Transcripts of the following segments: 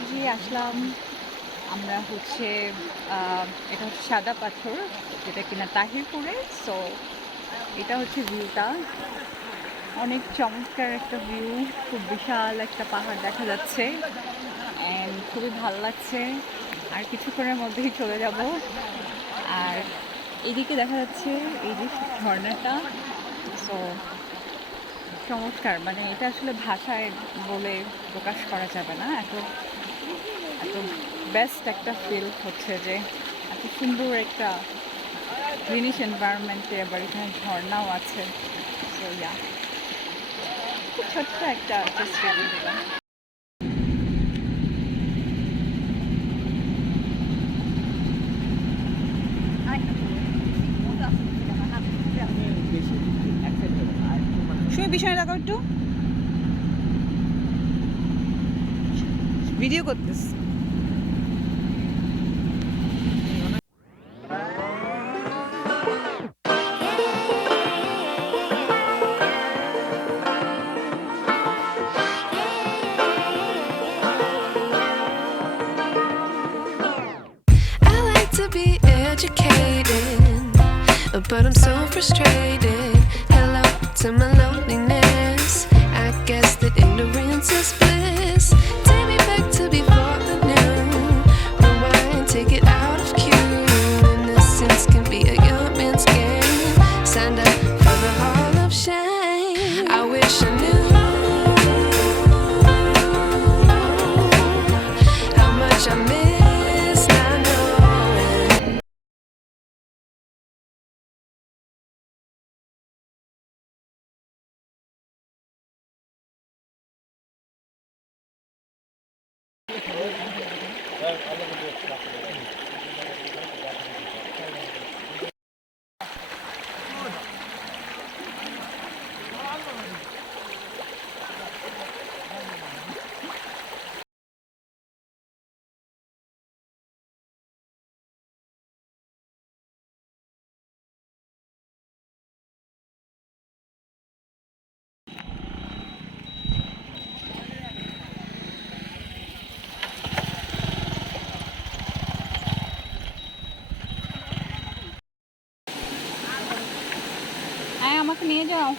এই যে আসলাম আমরা হচ্ছে এটা হচ্ছে সাদা পাথর, যেটা কিনা তাহিরপুরে। সো এটা হচ্ছে ভিউটা, অনেক চমৎকার একটা ভিউ। খুব বিশাল একটা পাহাড় দেখা যাচ্ছে অ্যান্ড খুবই ভালো লাগছে। আর কিছুক্ষণের মধ্যেই চলে যাব। আর এইদিকে দেখা যাচ্ছে এই যে ঝর্ণাটা। সো চমৎকার, মানে এটা আসলে ভাষায় বলে প্রকাশ করা যাবে না। এত এত বেস্ট একটা ফিল হচ্ছে যে এত সুন্দর একটা গ্রিনিশ এনভায়রনমেন্টে, আবার এখানে ঝর্ণাও আছে। সো ইয়া, খুব ছোট্ট একটা জাস্ট রিভিউ দিলাম। শুনে পিছনে দেখো একটু, ভিডিও করতেছ। I like to be educated, but I'm so frustrated. Hello to my loneliness. I guess that ignorance is bliss. Take me back to before I knew. Rewind, take it out of cue. Innocence can be a young man's game. Signed up for the hall of shame. I wish I knew how much I miss not knowing. হ্যাঁ, আমাকে নিয়ে যাও।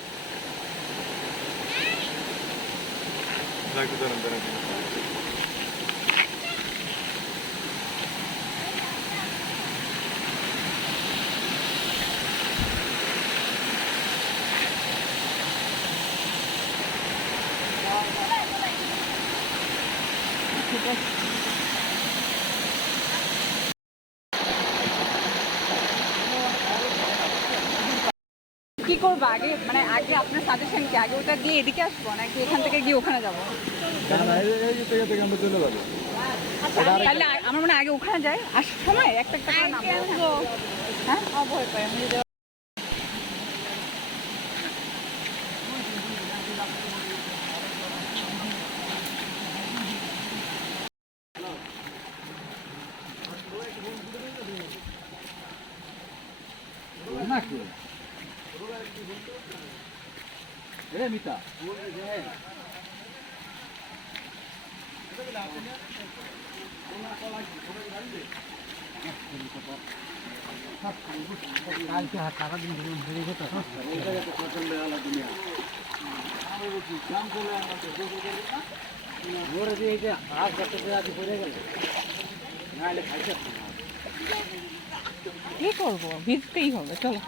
ঠিক আছে। কি করবো আগে, মানে আগে আপনার সাজেশন কি, আগে ওটা দিয়ে এদিকে আসবো নাকি এখান থেকে গিয়ে ওখানে যাবো? আচ্ছা, তাহলে আমার মনে হয় আগে ওখানে যাই, আসার সময় একটা একটা করে নামবো। হ্যাঁ, ভয় পাই আমি। কি করবো, ভিজতেই হবে, চলো।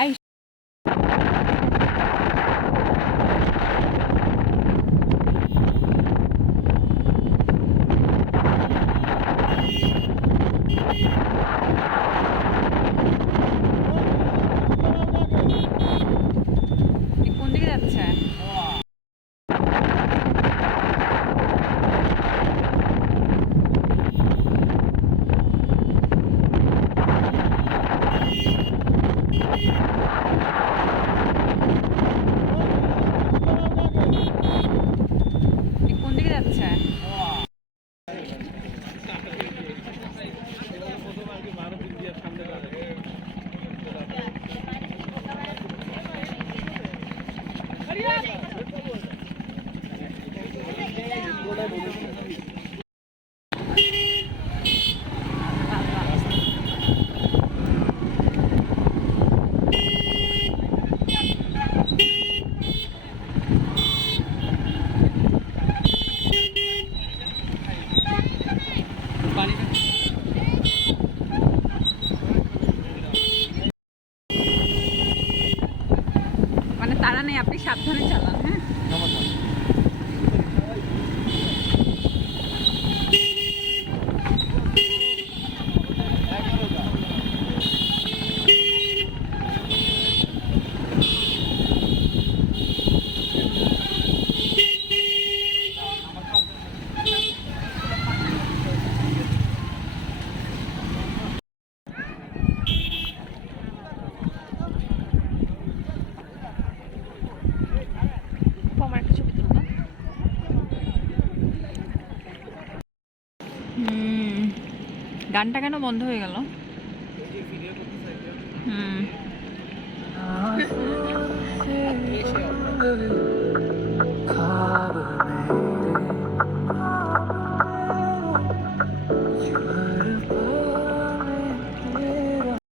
আই, কোন দিকে যাচ্ছে? মানে তারা নেই, আপনি সাবধানে চালান। হ্যাঁ, আমার একটা ছবি তুলবা। গানটা কেন বন্ধ হয়ে গেল? হুম